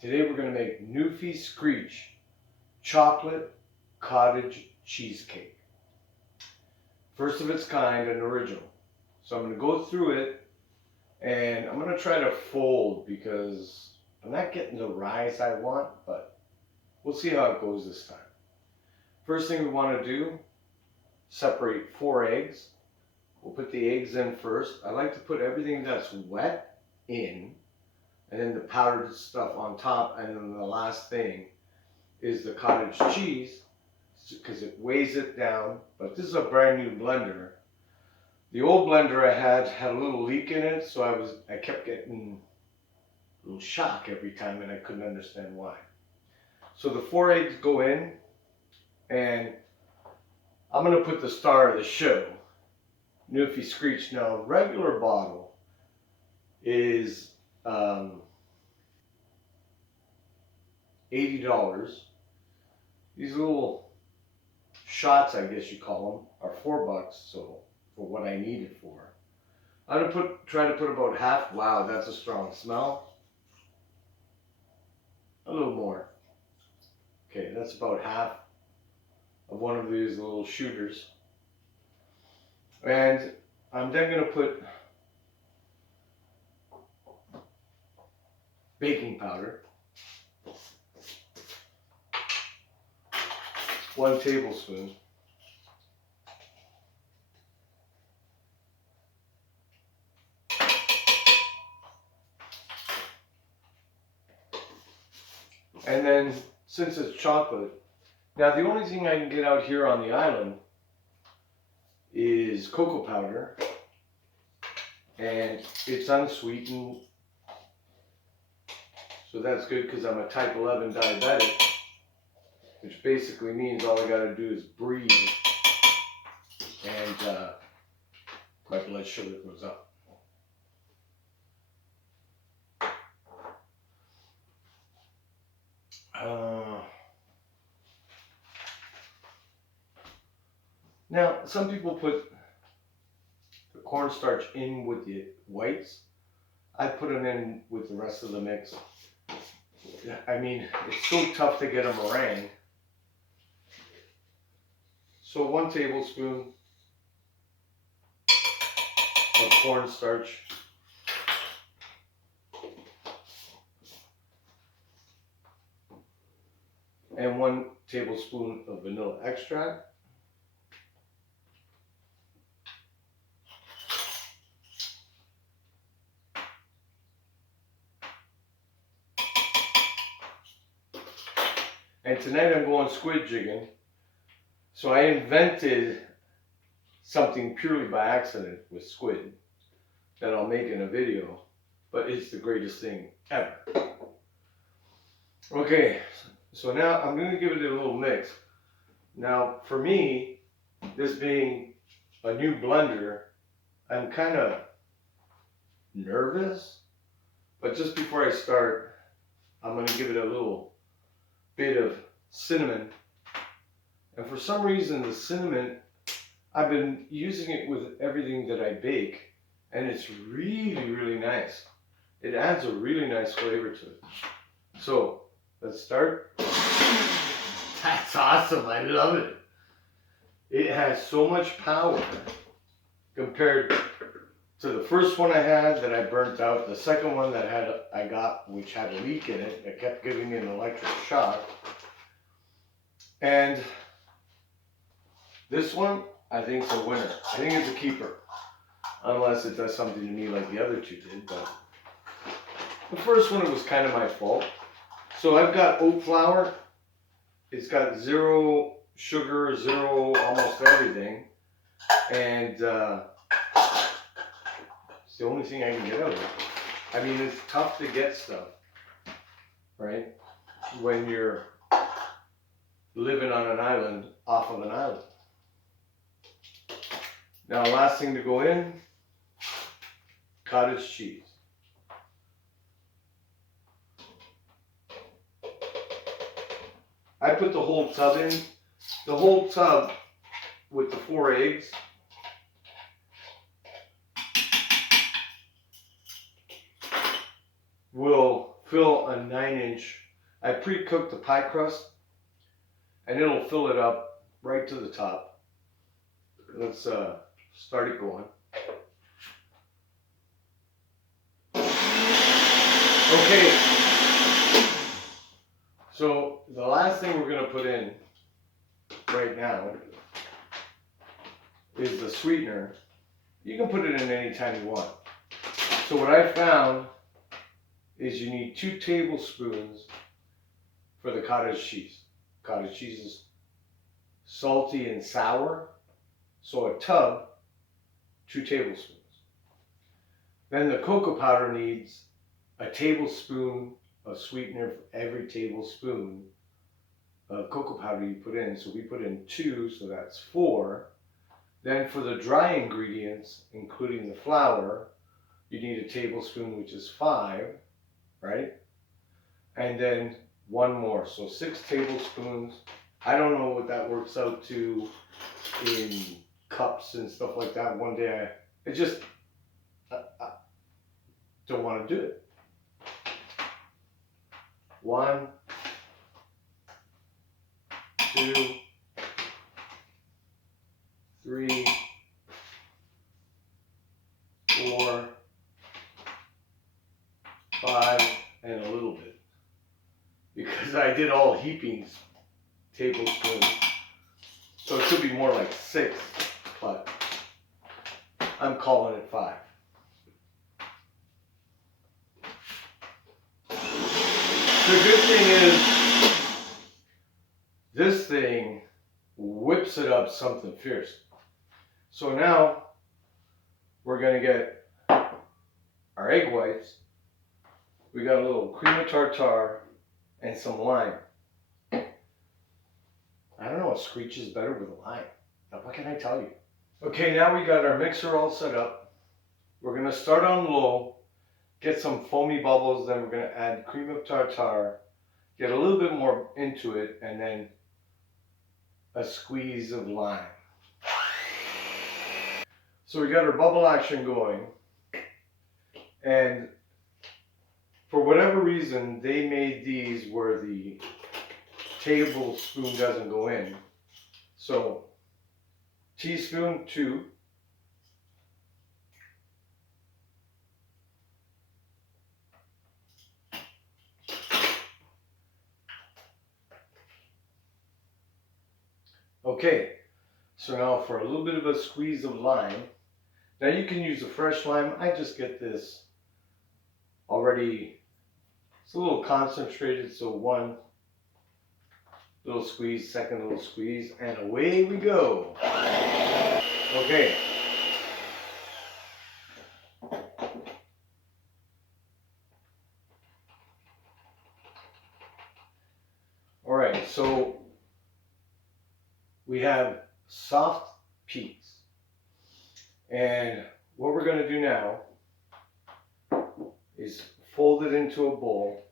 Today we're going to make Newfie Screech chocolate cottage cheesecake. First of its kind and original. So I'm going to go through it and I'm going to try to fold because I'm not getting the rise I want, but we'll see how it goes this time. First thing we want to do, separate 4 eggs. We'll put the eggs in first. I like to put everything that's wet in, and then the powdered stuff on top, and then the last thing is the cottage cheese because it weighs it down. But this is a brand new blender. The old blender I had a little leak in it, so I kept getting a little shock every time and I couldn't understand why. So the 4 eggs go in, and I'm going to put the star of the show, Newfie Screech. Now, regular bottle is $80. These little shots, I guess you call them, are $4. So for what I need it for, I'm gonna try to put about half. Wow, that's a strong smell. A little more. Okay, that's about half of one of these little shooters. And I'm then going to put baking powder, 1 tablespoon. And then, since it's chocolate, now the only thing I can get out here on the island is cocoa powder, and it's unsweetened, so that's good because I'm a type 11 diabetic, which basically means all I got to do is breathe and my blood sugar goes up. Now, some people put the cornstarch in with the whites. I put them in with the rest of the mix. I mean, it's so tough to get a meringue. So 1 tablespoon of cornstarch. And 1 tablespoon of vanilla extract. And tonight I'm going squid jigging. So I invented something purely by accident with squid that I'll make in a video, but it's the greatest thing ever. Okay, so now I'm going to give it a little mix. Now for me, this being a new blender, I'm kind of nervous, but just before I start, I'm going to give it a little bit of cinnamon. And for some reason the cinnamon, I've been using it with everything that I bake, and it's really, really nice. It adds a really nice flavor to it. So let's start. That's awesome. I love it. It has so much power compared to the first one I had that I burnt out, the second one that I got, which had a leak in it, that kept giving me an electric shock. And this one, I think is a winner. I think it's a keeper. Unless it does something to me like the other 2 did. But the first one, it was kind of my fault. So I've got oat flour. It's got 0 sugar, 0 almost everything. And it's the only thing I can get out of it. I mean, it's tough to get stuff, right? When you're living on an island, off of an island. Now, last thing to go in, cottage cheese. I put the whole tub in. The whole tub with the 4 eggs. Will fill a 9-inch. I pre-cooked the pie crust, and it'll fill it up right to the top. Let's start it going. Okay, so the last thing we're going to put in right now is the sweetener. You can put it in any time you want. So what I found is you need 2 tablespoons for the cottage cheese. Cottage cheese is salty and sour, so a tub, 2 tablespoons. Then the cocoa powder needs a tablespoon of sweetener for every tablespoon of cocoa powder you put in. So we put in 2, so that's 4. Then for the dry ingredients, including the flour, you need a tablespoon, which is 5, right? And then 1 more, so 6 tablespoons. I don't know what that works out to in cups and stuff like that. One day I just don't want to do it. 1, 2, 3, 4, 5, and a little bit. Because I did all heapings, tablespoons. So it should be more like 6, but I'm calling it 5. The good thing is, this thing whips it up something fierce. So now, we're going to get our egg whites. We got a little cream of tartar and some lime. I don't know, a Screech is better with lime. Now, what can I tell you? Okay, now we got our mixer all set up. We're going to start on low, get some foamy bubbles, then we're going to add cream of tartar, get a little bit more into it, and then a squeeze of lime. So we got our bubble action going, and for whatever reason, they made these where the tablespoon doesn't go in. So, teaspoon 2. Okay, so now for a little bit of a squeeze of lime. Now you can use a fresh lime. I just get this already, it's a little concentrated, so 1 little squeeze, 2nd little squeeze, and away we go. Okay. All right, so we have soft peas. And what we're going to do now is fold it into a bowl.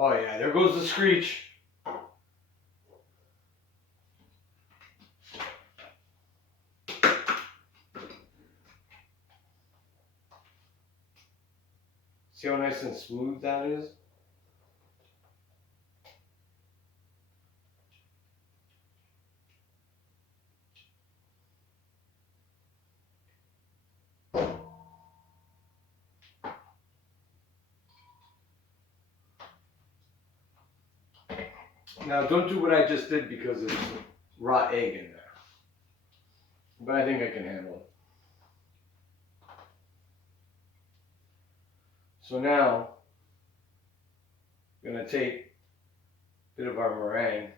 Oh yeah, there goes the Screech. See how nice and smooth that is? Now don't do what I just did because there's raw egg in there. But I think I can handle it. So now, I'm going to take a bit of our meringue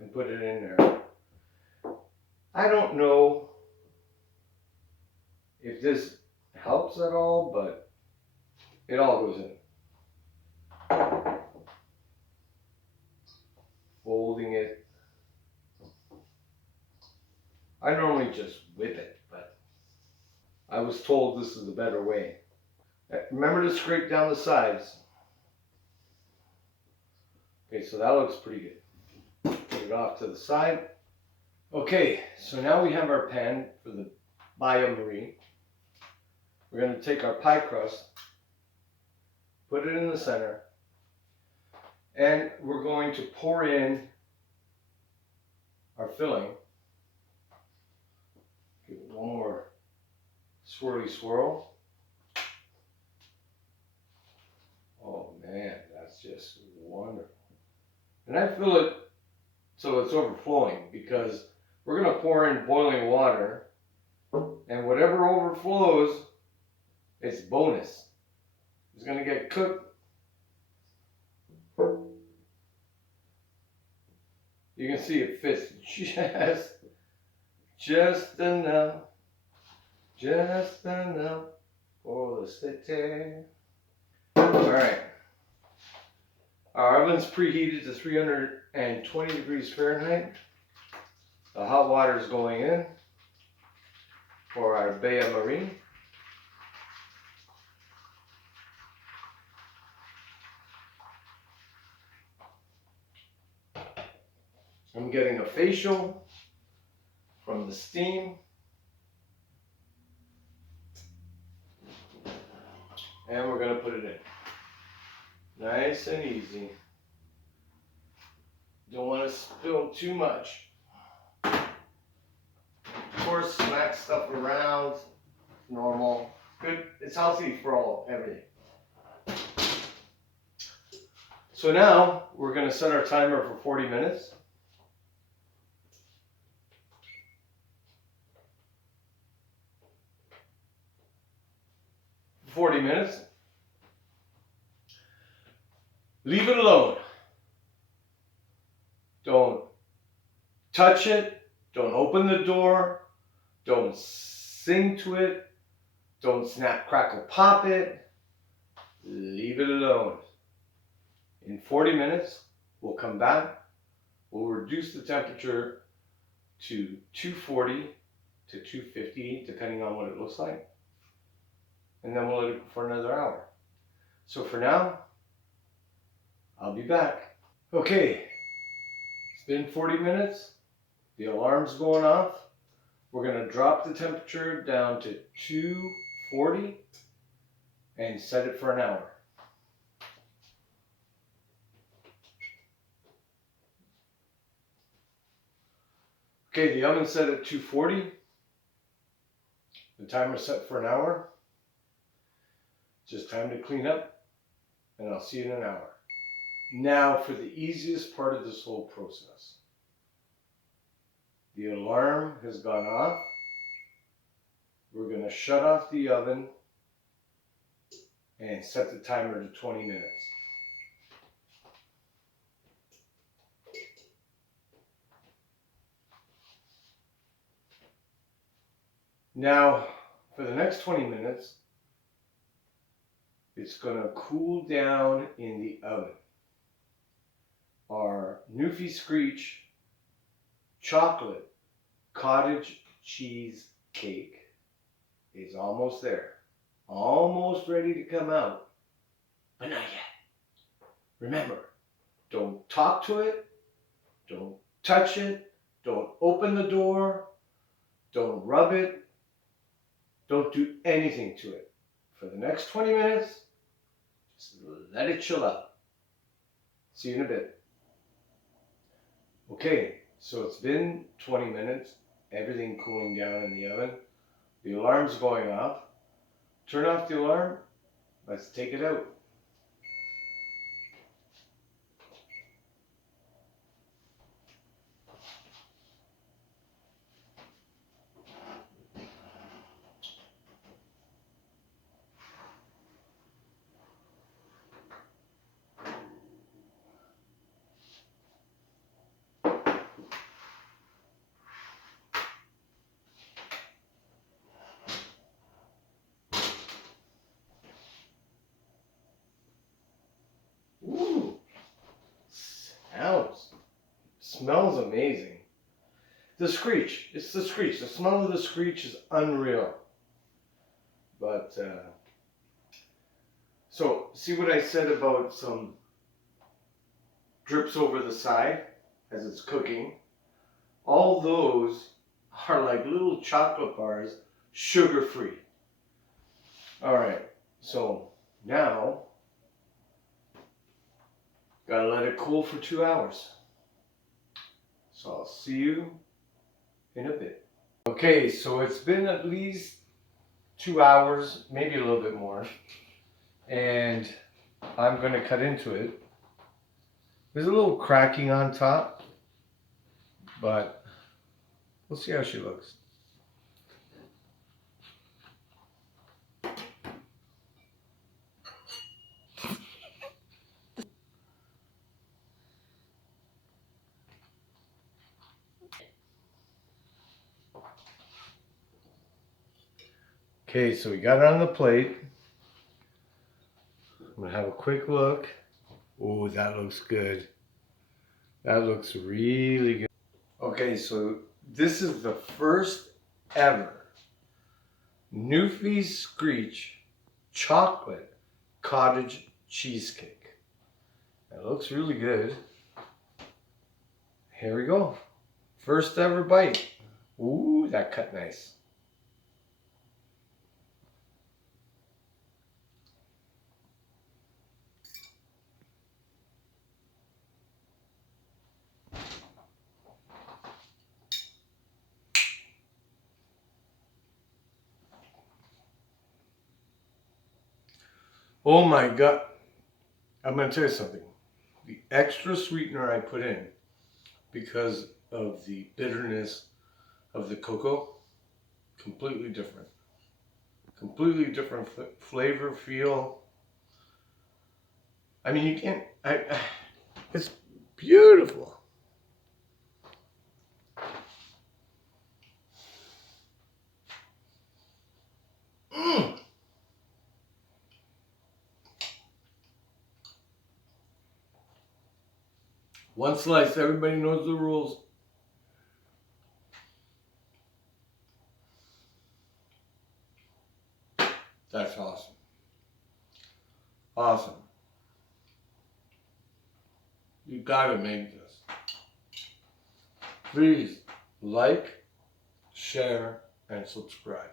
and put it in there. I don't know if this helps at all, but it all goes in. Folding it. I normally just whip it, but I was told this is the better way. Remember to scrape down the sides. Okay, so that looks pretty good. Put it off to the side. Okay, so now we have our pan for the bain-marie. We're going to take our pie crust, put it in the center, and we're going to pour in our filling. Give it one more swirly swirl. Oh man, that's just wonderful. And I fill it so it's overflowing because we're going to pour in boiling water, and whatever overflows, it's bonus. It's going to get cooked. You can see it fits just enough for the city. Alright. Our oven's preheated to 320 degrees Fahrenheit. The hot water is going in for our bain-marie. I'm getting a facial from the steam. And we're going to put it in. Nice and easy. Don't want to spill too much. Of course, smack stuff around. Normal. Good. It's healthy for everything. So now we're going to set our timer for 40 minutes. 40 minutes. Leave it alone. Don't touch it. Don't open the door. Don't sing to it. Don't snap, crackle, pop it. Leave it alone. In 40 minutes, we'll come back. We'll reduce the temperature to 240 to 250, depending on what it looks like. And then we'll let it go for another hour. So for now, I'll be back. Okay, it's been 40 minutes. The alarm's going off. We're going to drop the temperature down to 240 and set it for an hour. Okay, the oven's set at 240. The timer's set for an hour. Just time to clean up, and I'll see you in an hour. Now for the easiest part of this whole process. The alarm has gone off. We're going to shut off the oven and set the timer to 20 minutes. Now, for the next 20 minutes, it's going to cool down in the oven. Our Newfie Screech chocolate cottage cheesecake is almost there. Almost ready to come out, but not yet. Remember, don't talk to it, don't touch it, don't open the door, don't rub it, don't do anything to it. For the next 20 minutes, just let it chill out. See you in a bit. Okay, so it's been 20 minutes, everything cooling down in the oven. The alarm's going off. Turn off the alarm. Let's take it out. Ooh, smells amazing. The screech, it's the screech. The smell of the screech is unreal. But, so see what I said about some drips over the side as it's cooking? All those are like little chocolate bars sugar-free. All right, so now gotta let it cool for 2 hours. So I'll see you in a bit. Okay, so it's been at least 2 hours, maybe a little bit more, and I'm gonna cut into it. There's a little cracking on top, but we'll see how she looks. Okay, so we got it on the plate. I'm gonna have a quick look. Oh, that looks good. That looks really good. Okay, so this is the first ever Newfie Screech chocolate cottage cheesecake. It looks really good. Here we go. First ever bite. Ooh, that cut nice. Oh my God. I'm going to tell you something. The extra sweetener I put in because of the bitterness of the cocoa, completely different. Completely different flavor, feel. I mean, you can't, it's beautiful. Mm. One slice, everybody knows the rules. That's awesome. Awesome. You gotta make this. Please like, share, and subscribe.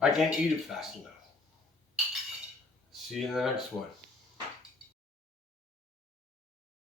I can't eat it fast enough. See you in the next one.